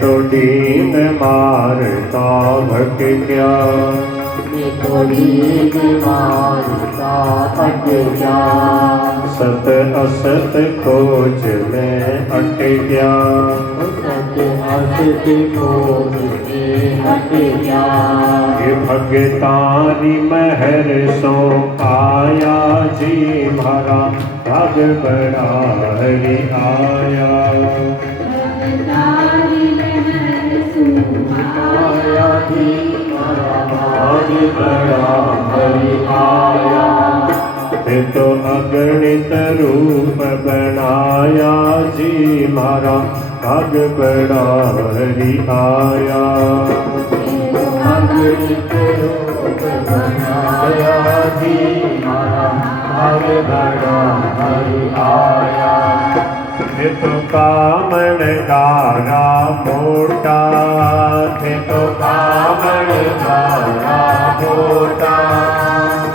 तो दीन मारता भट गया, ये तो दीन मारता भट गया। सत असत खोज में अट गया, सत असत खोज में हट गया। ये भगतानी महर सो आया जी भरा, भग बड़ा हरि आया। भगतानी महर सो आया जी भरा, भग बड़ा हरि आया। ये तो अगणित रूप बनाया जी मारा, भग बड़ा हरि आया। अगणित रूप बनाया जी मारा, भग बड़ा हरि आया। ये तो कामण गारा मोटा, ये तो कामण गारा मोटा,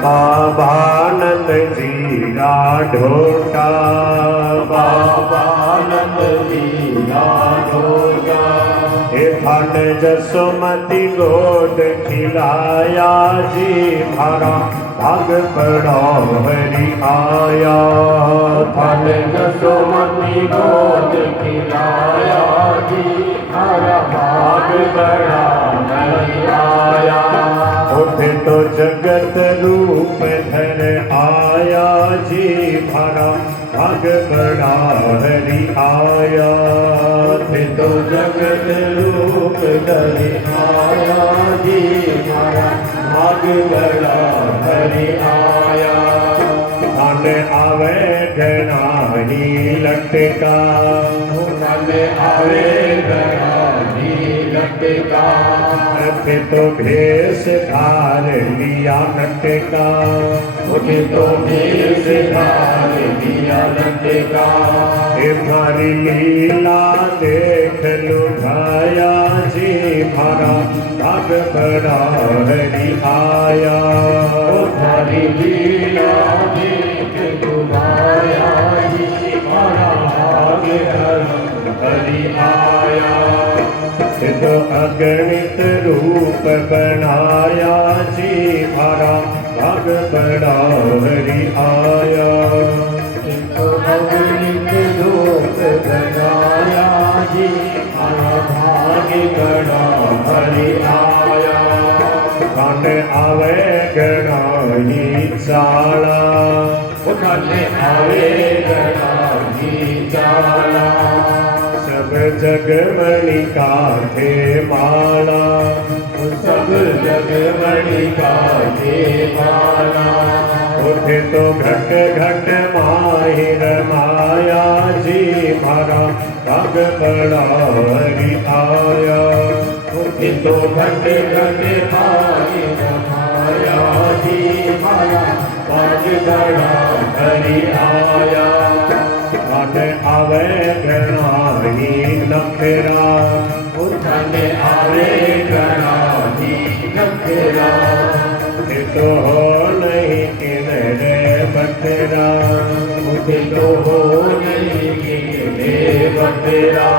बाबानंद जीरा ढोटा, बाबानंद जीरा ढोटा। हे फट जसोमती गोद खिलाया जी भरा, भग बड़ा हरि आया। फट जसोमती गोद खिलाया जी भरा, भग बड़ा हरि आया। उठे तो जगत रूप धर आया जी भरा, भग बड़ा हरि आया। उठे तो जगत रूप धर आया जी भरा, भग बड़ा हरि आया। धन आवे घनाही लटका, धन आवे घनाही लटका। उठे तो भेष धार लिया लटका, उठे तो भेष धार लिया लटका। हे मारी लीला देख लुभाया जी भरा, भग बड़ा हरि आया। हरि लीला देख लुभाया जी भरा, भग हरि आया। ये तो अगणित रूप बनाया जी भरा, भग बड़ा हरि आया। तो अगणित रूप बनाया जी भरा, भाग बड़ा हरि आया। धन आवे गणाही चाला, धन आवे गणाही चाला। सब जग मणि कांठे माला, सब जग मणि कांठे माला। उठे तो घट घट माहिर माया जी भरा, भग बड़ा हरि आया। उठे तो घट घट माहिर माया जी भरा, भग बड़ा हरि आया। धन आवे गणाही नखरा, धन आवे गणाही नखरा। ये तो हो नहीं किनरे बटरा, मुझे तो हो नहीं गिने बटेरा।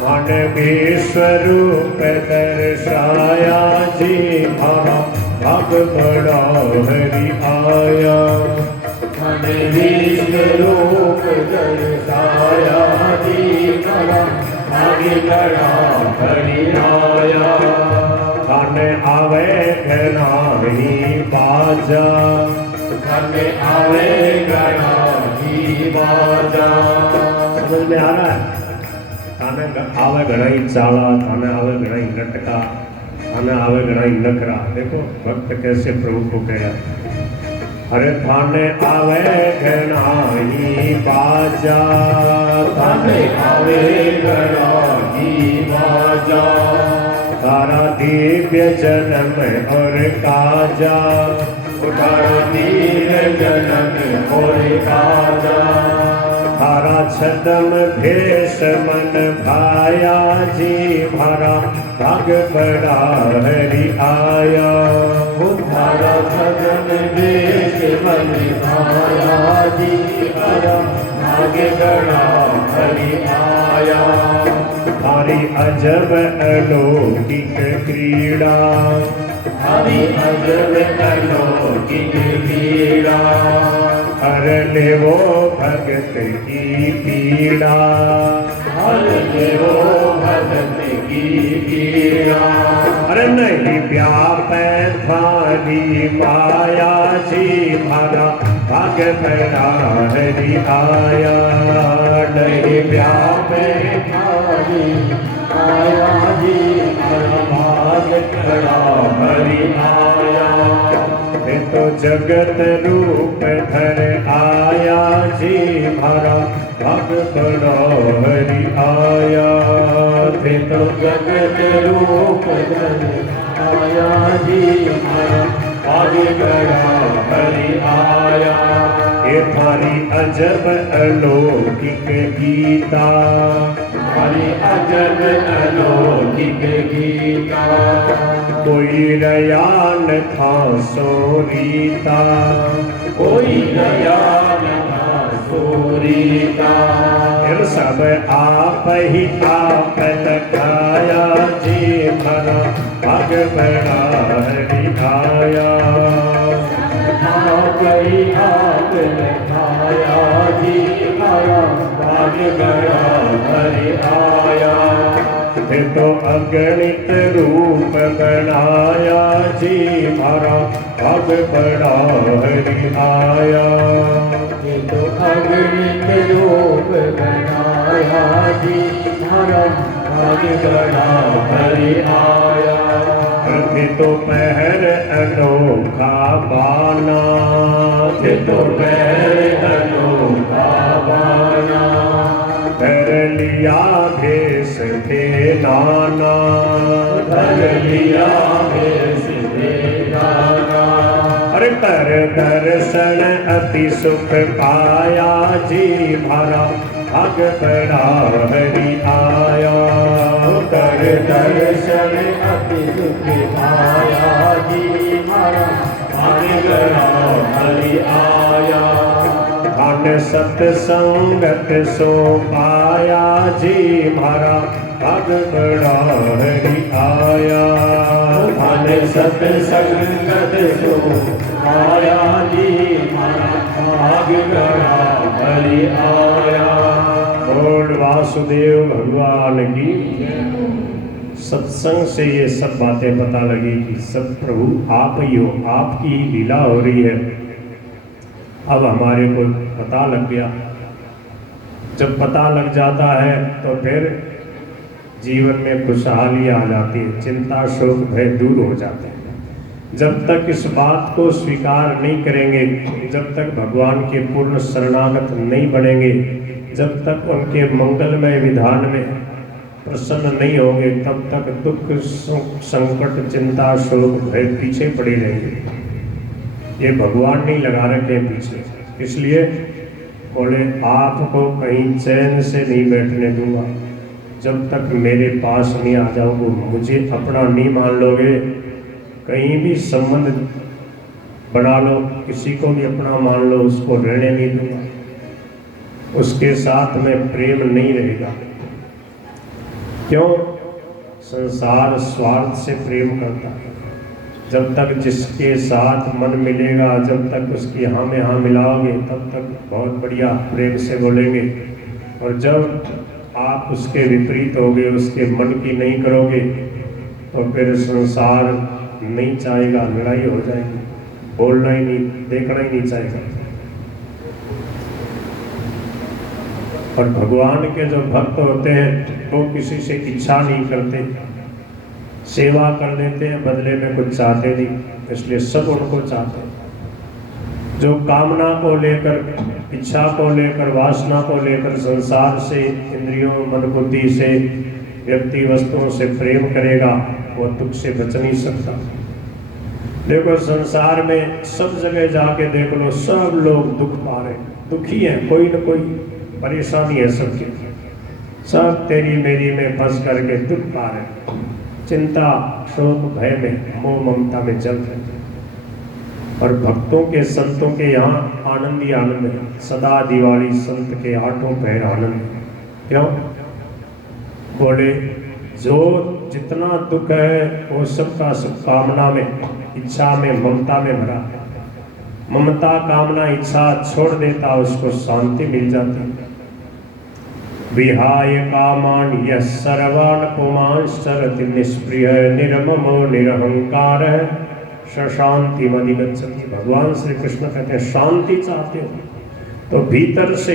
मन विश्वरूप दर्शाया जी भरा, भग बड़ा हरि आया। मन विश्वरूप दर्शाया जी भरा, भग बड़ा हरि आया। धन आवे घनाही बाजा, धन आवे गणाही बाजा। समझ में आ रहा है? धन आवे घनाही चाला, धन आवे घनाही लटका, धन आवे घनाही नखरा। देखो भक्त कैसे प्रभु को कह रहा है। अरे धन आवे घनाही बाजा, धन आवे गणाही बाजा। तारा दिव्य जन्म और काजा, उठारा दीन जनक और काजा। तारा छदम भेष मन भाया जी भरा, भग बड़ा हरि आया। उठारा छदम भेष मन भाया जी भरा, भग बड़ा हरि आया। आया तारी अजब अलौकिक क्रीड़ा हरि अजब अलौकिक क्रीड़ा हर ले वो भगत की पीड़ा हर देवो भगत की पीड़ा अरे नहीं व्यापै थारी माया जी भरा भाग बड़ा हरि आया नहीं व्यापे थारी आया जी भाग खड़ा हरि आया तो जगत रूप धर आया जी भरा भाग बड़ा हरि आया तो जगत रूप धर आया जी भाग खड़ा हरि आया ये थारी अजब अलौकिक गीता हरि अजब अलौकिक गीता कोई रयान था सो रीता कोई दया न सूरीता फिर सब आप ही आप लखाया जी भरा भाग बड़ा हरि आया गई आप लखाया जी आया भाग बड़ा हरि आया फिर तो अगणित रूप बनाया जी भरा भाग बड़ा हरि आया तो अगणित रूप बनाया जी हरा भाग बड़ा हरि आया तो पहर अनोखा बाना तो पैर अनोखा बाना कर लिया भेष थे नाना धर लिया भेष दाना अरे कर दर्शन अति सुख पाया जी भरा भाग बड़ा हरि आया कर दर्शन अति सुख पाया जी मारा भाग बड़ा हरि आया धन सत्संगत सो पाया जी भरा भाग बड़ा हरि आया धन सत्संगत सो आया जी मारा भाग बड़ा हरि आया बोल वासुदेव भगवान की सत्संग से ये सब बातें पता लगी कि सब प्रभु आप ही हो, आपकी ही लीला हो रही है। अब हमारे को पता लग गया। जब पता लग जाता है तो फिर जीवन में खुशहाली आ जाती है, चिंता शोक भय दूर हो जाते हैं। जब तक इस बात को स्वीकार नहीं करेंगे, जब तक भगवान के पूर्ण शरणागत नहीं बनेंगे, जब तक उनके मंगलमय विधान में प्रसन्न नहीं होंगे, तब तक दुख संकट चिंता शोक भय पीछे पड़े रहेंगे। ये भगवान नहीं लगा रखे पीछे। इसलिए बोले आपको कहीं चैन से नहीं बैठने दूंगा जब तक मेरे पास नहीं आ जाओगे, मुझे अपना नहीं मान लोगे। कहीं भी संबंध बना लो, किसी को भी अपना मान लो, उसको रहने नहीं दूंगा, उसके साथ में प्रेम नहीं रहेगा। क्यों? संसार स्वार्थ से प्रेम करता है। जब तक जिसके साथ मन मिलेगा, जब तक उसकी हाँ में हाँ मिलाओगे, तब तक बहुत बढ़िया प्रेम से बोलेंगे। और जब आप उसके विपरीत होगे, उसके मन की नहीं करोगे, तो फिर संसार नहीं चाहेगा, लड़ाई हो जाएगी, बोलना ही नहीं, देखना ही नहीं चाहेगा। और भगवान के जो भक्त होते हैं वो किसी से इच्छा नहीं करते, सेवा कर देते हैं, बदले में कुछ चाहते नहीं, इसलिए सब उनको चाहते हैं। जो कामना को लेकर, इच्छा को लेकर, वासना को लेकर संसार से, इंद्रियों मन बुद्धि से, व्यक्ति वस्तुओं से प्रेम करेगा, वो दुख से बच नहीं सकता। देखो संसार में सब जगह जाके देख लो, सब लोग दुख पा रहे, दुखी हैं, कोई न कोई परेशानी है सबकी। सब तेरी मेरी में फंस करके दुख पा रहे, चिंता शोक भय में, मोह ममता में जल रहे। और भक्तों के संतों के यहाँ आनंद ही आनंद है, सदा दिवाली संत के आठों पहर आनंद। क्यों? बोले जो जितना दुख है वो सबका सब कामना में, इच्छा में, ममता में भरा है। ममता, कामना, इच्छा छोड़ देता उसको शांति मिल जाती। विहाय कामान यः सर्वान् पुमांश्च रति निष्प्रिय निर्ममो निरहंकार शांति मधिगच्छति। भगवान श्री कृष्ण कहते हैं शांति चाहते हो तो भीतर से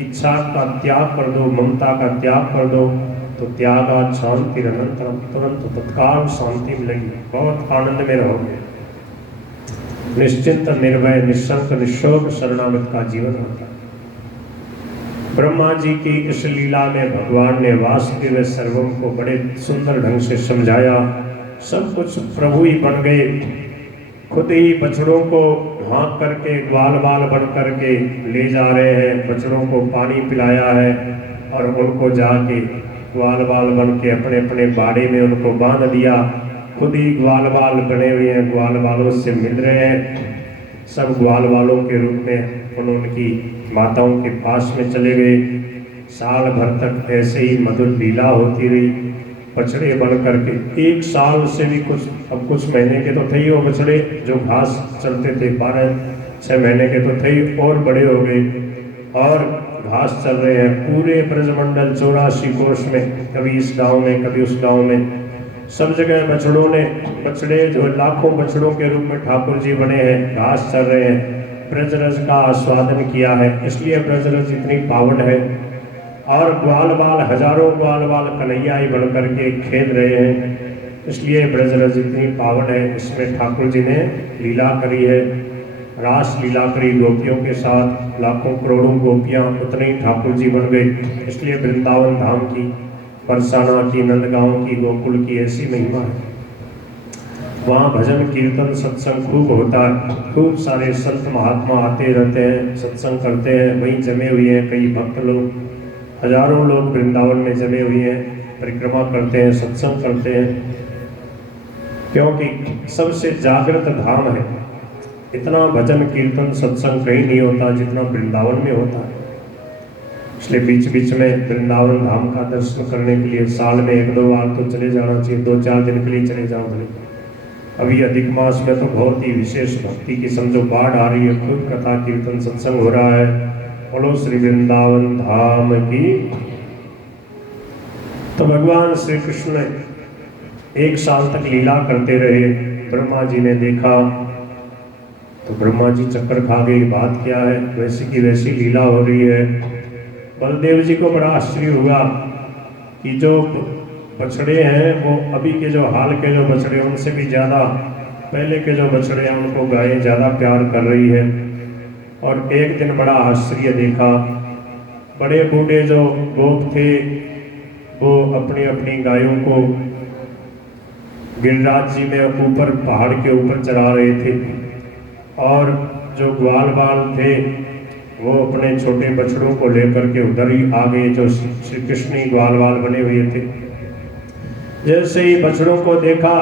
इच्छा का त्याग कर दो, ममता का त्याग कर दो, तो त्यागात् शांतिरनंतरम, तुरंत तत्काल शांति मिलेगी, बहुत आनंद में रहोगे। निश्चिंत, निर्भय, निशंक, निशोक शरणागत का जीवन होता है। ब्रह्मा जी की इस लीला में भगवान ने वासुदेव सर्वम को बड़े सुंदर ढंग से समझाया। सब कुछ प्रभु ही बन गए, खुद ही बछड़ों को ढांक करके ग्वाल बाल बन करके ले जा रहे हैं। बछड़ों को पानी पिलाया है और उनको जाके ग्वाल बाल बन के अपने अपने बाड़े में उनको बांध दिया। खुद ही ग्वाल बाल बने हुए हैं, ग्वाल बालों से मिल रहे हैं। सब ग्वाल बालों के रूप में उनकी माताओं के पास में चले गए। साल भर तक ऐसे ही मधुर लीला होती रही। बछड़े बन करके 1 साल से भी कुछ, अब कुछ महीने के तो थे ही वो बछड़े जो घास चलते थे, 12-6 महीने के तो थे ही, और बड़े हो गए और घास चल रहे हैं पूरे ब्रजमंडल 84 कोष में, कभी इस गांव में कभी उस गांव में, सब जगह बछड़ों ने, बछड़े जो लाखों बछड़ों के रूप में ठाकुर जी बने हैं, घास चल रहे हैं, ब्रजरज का आस्वादन किया है, इसलिए ब्रजरज इतनी पावन है। और ग्वाल बाल, हजारों ग्वाल बाल कन्हैया ही बन करके खेल रहे हैं, इसलिए ब्रजरज इतनी पावन है। इसमें ठाकुर जी ने लीला करी है, रास लीला करी गोपियों के साथ। लाखों करोड़ों गोपियां उतने ही ठाकुर जी बन गए, इसलिए वृंदावन धाम की, बरसाना की, नंदगांव की, गोकुल की ऐसी महिमा है। वहाँ भजन कीर्तन सत्संग खूब होता है, खूब सारे संत महात्मा आते रहते हैं, सत्संग करते हैं। वहीं जमे हुए हैं कई भक्त लोग, हजारों लोग वृंदावन में जमे हुए हैं, परिक्रमा करते हैं, सत्संग करते हैं, क्योंकि सबसे जागृत धाम है। इतना भजन कीर्तन सत्संग कहीं नहीं होता जितना वृंदावन में होता है। इसलिए बीच बीच में वृंदावन धाम का दर्शन करने के लिए साल में 1-2 बार तो चले जाना चाहिए, 2-4 दिन के लिए चले जाओ भले। अभी अधिक मास में तो बहुत ही विशेष भक्ति की समझो बाढ़ आ रही है, खूब कथा कीर्तन सत्संग हो रहा है। बोलो श्री वृंदावन धाम की। तो भगवान श्री कृष्ण 1 साल तक लीला करते रहे। ब्रह्मा जी ने देखा तो ब्रह्मा जी चक्कर खा गए, बात क्या है, वैसी की वैसी लीला हो रही है। बलदेव जी को बड़ा आश्चर्य हुआ कि जो बछड़े हैं वो अभी के जो हाल के जो बछड़े उनसे भी ज़्यादा पहले के जो बछड़े हैं उनको गायें ज़्यादा प्यार कर रही है। और एक दिन बड़ा आश्चर्य देखा, बड़े बूढ़े जो गोप थे वो अपनी अपनी गायों को गिरिराज जी में ऊपर पहाड़ के ऊपर चरा रहे थे, और जो ग्वाल बाल थे वो अपने छोटे बछड़ों को लेकर के उधर ही आ गए, जो श्री कृष्ण ही ग्वाल बाल बने हुए थे। जैसे ही बछड़ों को देखा,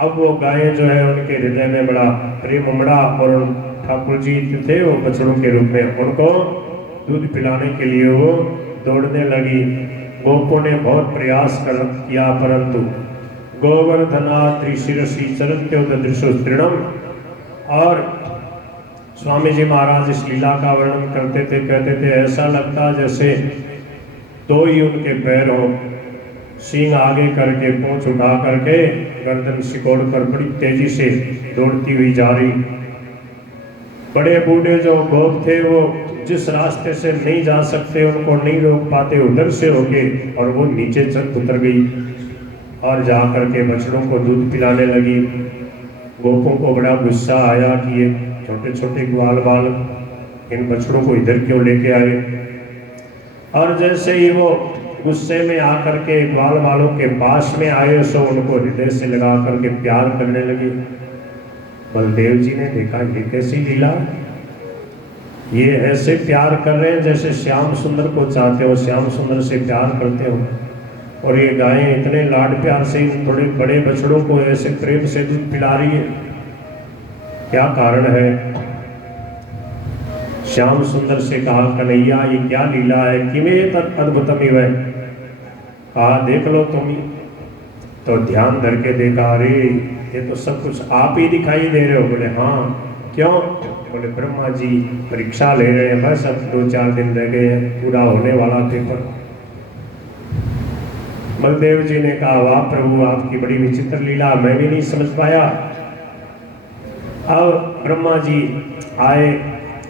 अब वो गायें जो है उनके हृदय में बड़ा प्रेम उमड़ा, और ठाकुर जी थे वो बछड़ों के रूप में, उनको दूध पिलाने के लिए वो दौड़ने लगी। गोपों ने बहुत प्रयास किया, परंतु गोवर्धना त्रिशिरसी चरत्योदृशो तृणम। और स्वामी जी महाराज इस लीला का वर्णन करते थे, कहते थे ऐसा लगता जैसे 2 ही उनके पैर हो, सींग आगे करके पूंछ उठा करके गर्दन सिकोड़ कर बड़ी तेजी से दौड़ती हुई जा रही। बड़े बूढ़े जो गोप थे वो जिस रास्ते से नहीं जा सकते, उनको नहीं रोक पाते, उधर से होके और वो नीचे उतर गई और जा करके बछड़ों को दूध पिलाने लगी। गोपों को बड़ा गुस्सा आया कि ये छोटे छोटे ग्वाल बाल इन बछड़ों को इधर क्यों लेके आए। और जैसे ही वो गुस्से में आकर के ग्वाल बालों के पास में आए, सो उनको हृदय से लगा करके प्यार करने लगे। बलदेव जी ने देखा ये कैसी लीला, ये ऐसे प्यार कर रहे हैं जैसे श्याम सुंदर को चाहते हो, श्याम सुंदर से प्यार करते हो, और ये गायें इतने लाड प्यार से इन थोड़े बड़े बछड़ों को ऐसे प्रेम से दूध पिला रही है, क्या कारण है। श्याम सुंदर से कहा, कन्हैया ये क्या लीला है, किमें तत् अद्भुतमिव है, कहा देख लो तुम ही। तो ध्यान धर के देखा, अरे ये तो सब कुछ आप ही दिखाई दे रहे हो। बोले हाँ, क्यों? बोले ब्रह्मा जी परीक्षा ले रहे हैं, बस अब 2-4 दिन रह गए हैं, पूरा होने वाला पेपर। बलदेव जी ने कहा वाह प्रभु, आपकी बड़ी विचित्र लीला, मैं भी नहीं समझ पाया। अब ब्रह्मा जी आए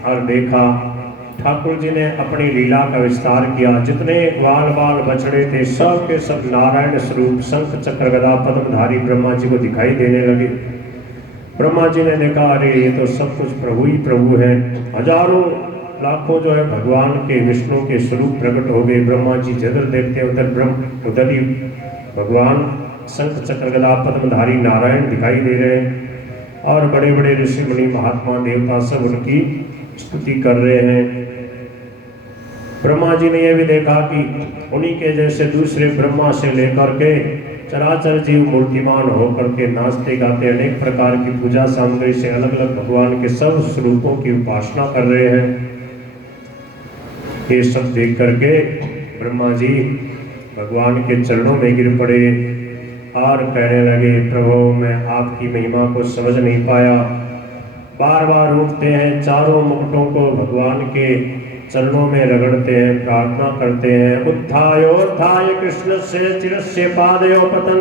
और देखा ठाकुर जी ने अपनी लीला का विस्तार किया। जितने ग्वाल बाल बछड़े थे सब के सब नारायण स्वरूप शंख चक्र गदा पद्मधारी ब्रह्मा जी को दिखाई देने लगे। ब्रह्मा जी ने देखा अरे ये तो सब कुछ प्रभु ही प्रभु है। हजारों लाखों जो है भगवान के विष्णु के स्वरूप प्रकट हो गए। ब्रह्मा जी जिधर देखते उधर ही भगवान शंख चक्र गदा पद्मधारी नारायण दिखाई दे रहे हैं। और बड़े बड़े ऋषि मुनि महात्मा देवता सब उनकी स्तुति कर रहे हैं। ब्रह्मा जी ने यह भी देखा कि उन्हीं के जैसे दूसरे ब्रह्मा से लेकर के चराचर जीव मूर्तिमान होकर के नाचते गाते अनेक प्रकार की पूजा सामग्री से अलग अलग भगवान के सब स्वरूपों की उपासना कर रहे हैं। ये सब देख करके ब्रह्मा जी भगवान के चरणों में गिर पड़े और कहने लगे प्रभु मैं आपकी महिमा को समझ नहीं पाया। बार बार उठते हैं, चारों मुकुटों को भगवान के चरणों में रगड़ते हैं, प्रार्थना करते हैं। उत्थायोत्थाय कृष्ण से चिरस्य पादयो पतन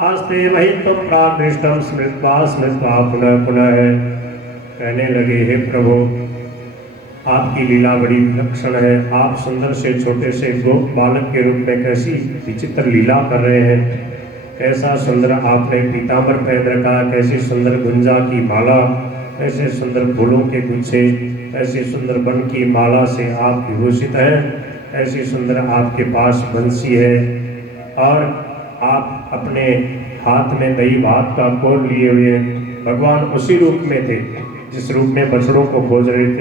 आस्ते वही तुम प्राकृष्टम स्मृत्वा स्मृत्वा पुनः पुनः। कहने लगे हे प्रभु आपकी लीला बड़ी विलक्षण है। आप सुंदर से छोटे से गोप बालक के रूप में कैसी विचित्र लीला कर रहे हैं। कैसा सुंदर आपने पीतांबर पहन रखा, कैसी सुंदर गुंजा की माला, ऐसे सुंदर फूलों के गुच्छे, ऐसी सुंदर वन की माला से आप विभूषित हैं। ऐसी सुंदर आपके पास बंसी है और आप अपने हाथ में दही भात का कोल लिए हुए हैं। भगवान उसी रूप में थे जिस रूप में बछड़ों को खोज रहे थे।